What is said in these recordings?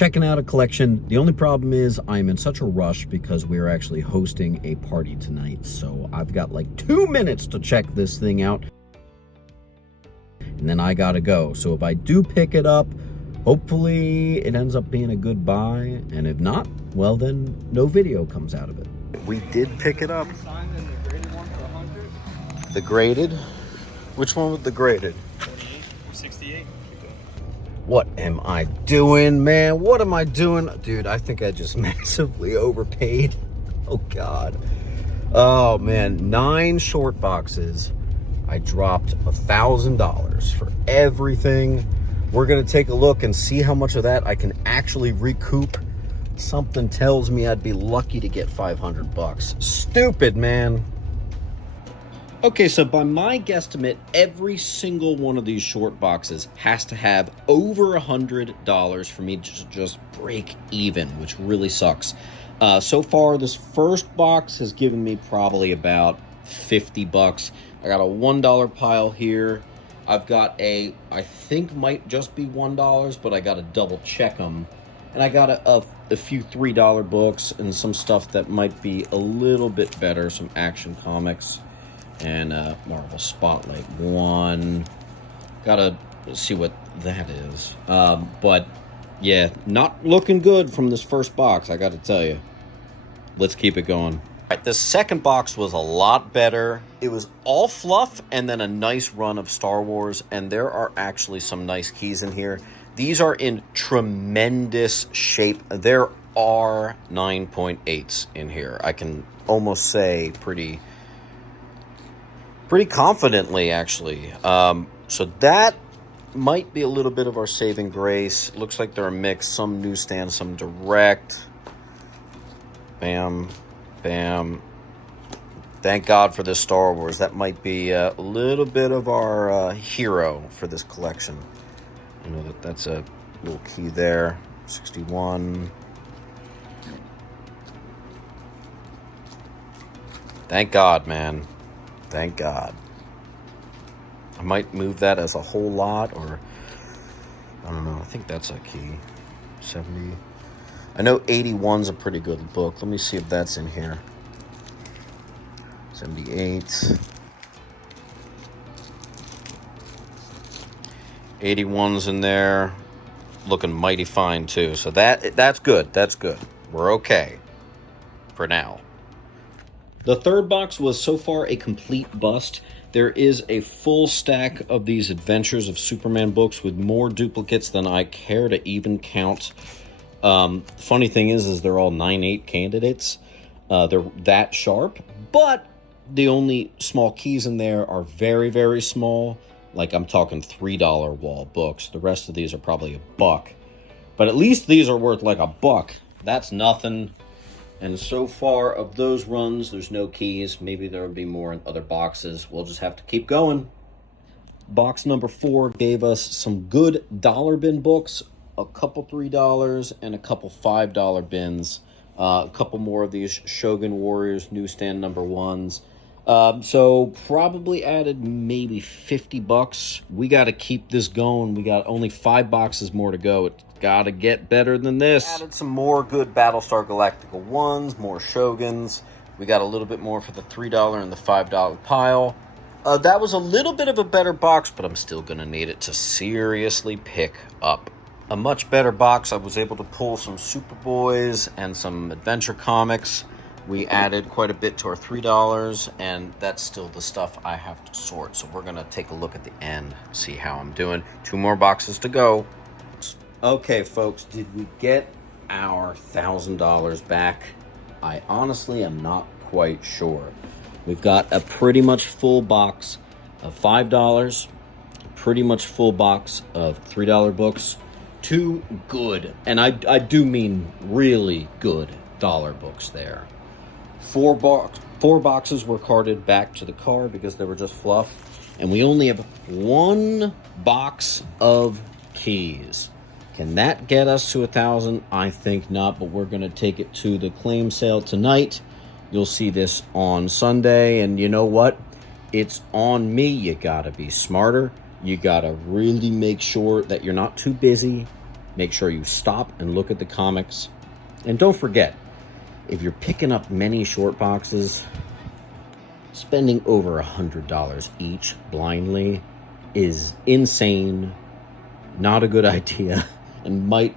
checking out a collection. The only problem is I'm in such a rush because we're actually hosting a party tonight. So I've got like 2 minutes to check this thing out. And then I gotta go. So if I do pick it up, hopefully it ends up being a good buy. And if not, well then no video comes out of it. We did pick it up. The graded? Which one was the graded? 48 or 68. What am I doing, man? What am I doing? Dude, I think I just massively overpaid. Oh, God. Oh, man. 9 short boxes. I dropped $1,000 for everything. We're going to take a look and see how much of that I can actually recoup. Something tells me I'd be lucky to get 500 bucks. Stupid, man. Okay, so by my guesstimate, every single one of these short boxes has to have over $100 for me to just break even, which really sucks. So far, this first box has given me probably about 50 bucks. I got a $1 pile here. I've got I think might just be $1, but I got to double check them. And I got a few $3 books and some stuff that might be a little bit better, some Action Comics. And Marvel Spotlight 1. Gotta see what that is. But yeah, not looking good from this first box, I gotta tell you. Let's keep it going. All right, the second box was a lot better. It was all fluff and then a nice run of Star Wars. And there are actually some nice keys in here. These are in tremendous shape. There are 9.8s in here. I can almost say pretty confidently, actually. So that might be a little bit of our saving grace. Looks like they're a mix, some newsstand, some direct. Bam, bam. Thank God for this Star Wars. That might be a little bit of our hero for this collection. I know that's a little key there. 61. Thank God, man. Thank God. I might move that as a whole lot, or I don't know. I think that's a key. 70. I know 81's a pretty good book. Let me see if that's in here. 78. 81's in there. Looking mighty fine too. So that's good. That's good. We're okay for now. The third box was so far a complete bust. There is a full stack of these Adventures of Superman books with more duplicates than I care to even count. Funny thing is they're all 9.8 candidates. They're that sharp, but the only small keys in there are very, very small. Like I'm talking $3 wall books. The rest of these are probably $1. But at least these are worth like $1. That's nothing. And so far of those runs, there's no keys. Maybe there will be more in other boxes. We'll just have to keep going. Box number 4 gave us some good dollar bin books, a couple $3 and a couple $5 bins. A couple more of these Shogun Warriors newsstand number 1s. So probably added maybe 50 bucks. We got to keep this going. We got only 5 boxes more to go. It's got to get better than this. Added some more good Battlestar Galactica 1s, more Shoguns. We got a little bit more for the $3 and the $5 pile. That was a little bit of a better box, but I'm still going to need it to seriously pick up a much better box. I was able to pull some Superboys and some Adventure Comics. We added quite a bit to our $3, and that's still the stuff I have to sort. So we're going to take a look at the end, see how I'm doing. 2 more boxes to go. Okay, folks, did we get our $1,000 back? I honestly am not quite sure. We've got a pretty much full box of $5, a pretty much full box of $3 books, 2 good, and I do mean really good dollar books there. 4 boxes were carted back to the car because they were just fluff, and we only have 1 box of keys. Can that get us to 1,000? I think not, but we're going to take it to the claim sale tonight. You'll see this on Sunday, and you know what? It's on me. You got to be smarter. You got to really make sure that you're not too busy. make sure you stop and look at the comics. And don't forget, if you're picking up many short boxes, spending over $100 each blindly is insane, not a good idea, and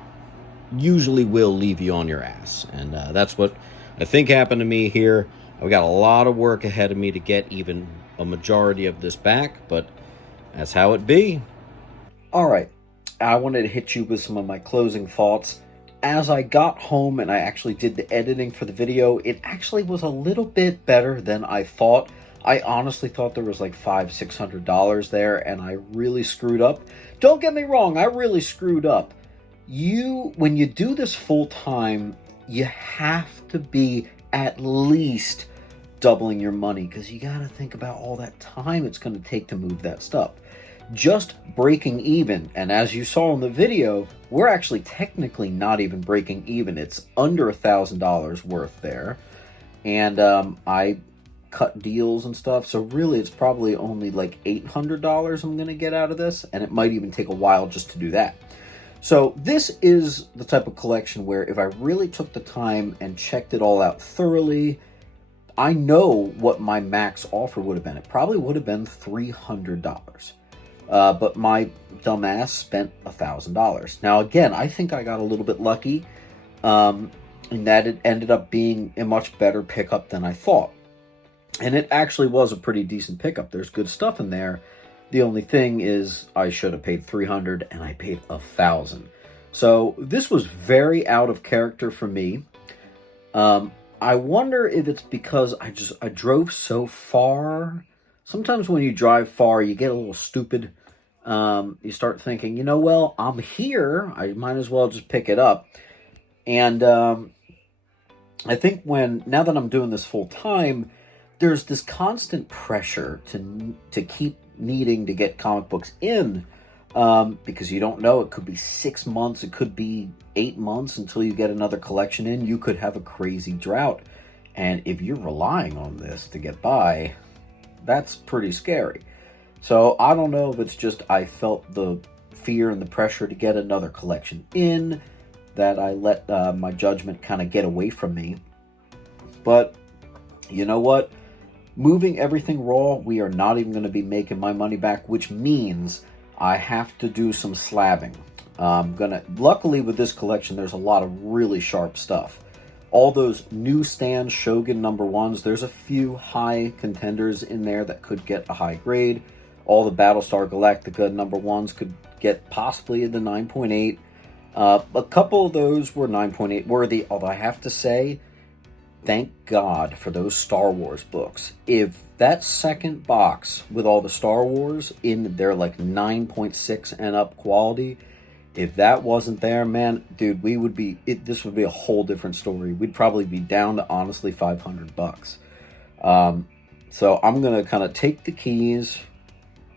usually will leave you on your ass. And that's what I think happened to me here. I've got a lot of work ahead of me to get even a majority of this back, but that's how it be. All right, I wanted to hit you with some of my closing thoughts. As I got home and I actually did the editing for the video, it actually was a little bit better than I thought. I honestly thought there was like $500-600 there, and I really screwed up. Don't get me wrong, I really screwed up. When you do this full time, you have to be at least doubling your money, because you got to think about all that time it's going to take to move that stuff. Just breaking even, and as you saw in the video, we're actually technically not even breaking even. It's under $1,000 worth there, and I cut deals and stuff, so really it's probably only like $800 I'm going to get out of this, and it might even take a while just to do that. So this is the type of collection where if I really took the time and checked it all out thoroughly, I know what my max offer would have been. It probably would have been $300. But my dumbass spent $1,000. Now, again, I think I got a little bit lucky, in that it ended up being a much better pickup than I thought. And it actually was a pretty decent pickup. There's good stuff in there. The only thing is I should have paid $300 and I paid $1,000. So this was very out of character for me. I wonder if it's because I drove so far. Sometimes when you drive far, you get a little stupid. You start thinking, well, I'm here. I might as well just pick it up. And I think now that I'm doing this full time, there's this constant pressure to keep needing to get comic books in, because you don't know. It could be 6 months. It could be 8 months until you get another collection in. You could have a crazy drought. And if you're relying on this to get by, that's pretty scary. So I don't know if it's just I felt the fear and the pressure to get another collection in, that I let my judgment kind of get away from me. But you know what? Moving everything raw, we are not even going to be making my money back, which means I have to do some slabbing. Luckily with this collection, there's a lot of really sharp stuff. All those newsstand Shogun #1s, there's a few high contenders in there that could get a high grade. All the Battlestar Galactica #1s could get possibly the 9.8. A couple of those were 9.8 worthy, although I have to say, thank God for those Star Wars books. If that second box with all the Star Wars in their like 9.6 and up quality, if that wasn't there, man, dude, this would be a whole different story. We'd probably be down to honestly $500. So I'm gonna kind of take the keys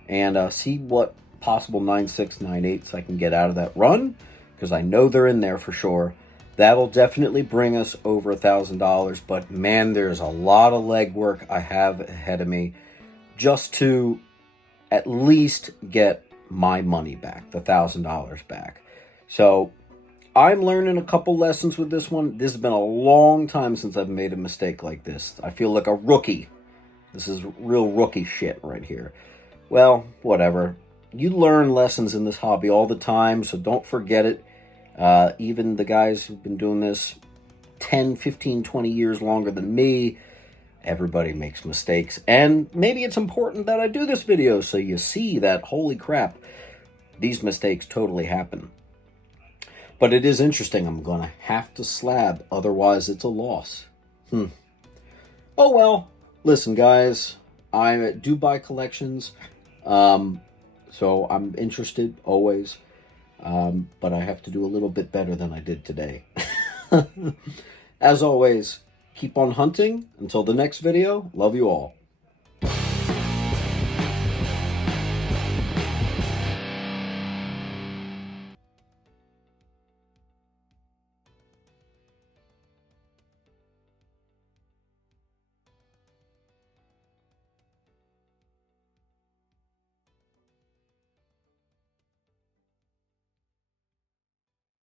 and see what possible 9.6, 9.8s I can get out of that run, because I know they're in there for sure. That'll definitely bring us over $1,000, but man, there's a lot of legwork I have ahead of me just to at least get my money back, the $1,000 back. So I'm learning a couple lessons with this one. This has been a long time since I've made a mistake like this. I feel like a rookie. This is real rookie shit right here. Well, whatever. You learn lessons in this hobby all the time, so don't forget it. Even the guys who've been doing this 10, 15, 20 years longer than me, everybody makes mistakes. And maybe it's important that I do this video so you see that, holy crap, these mistakes totally happen. But it is interesting. I'm going to have to slab, otherwise it's a loss. Oh well. Listen, guys, I do buy collections, so I'm interested always. But I have to do a little bit better than I did today. As always, keep on hunting. Until the next video, love you all.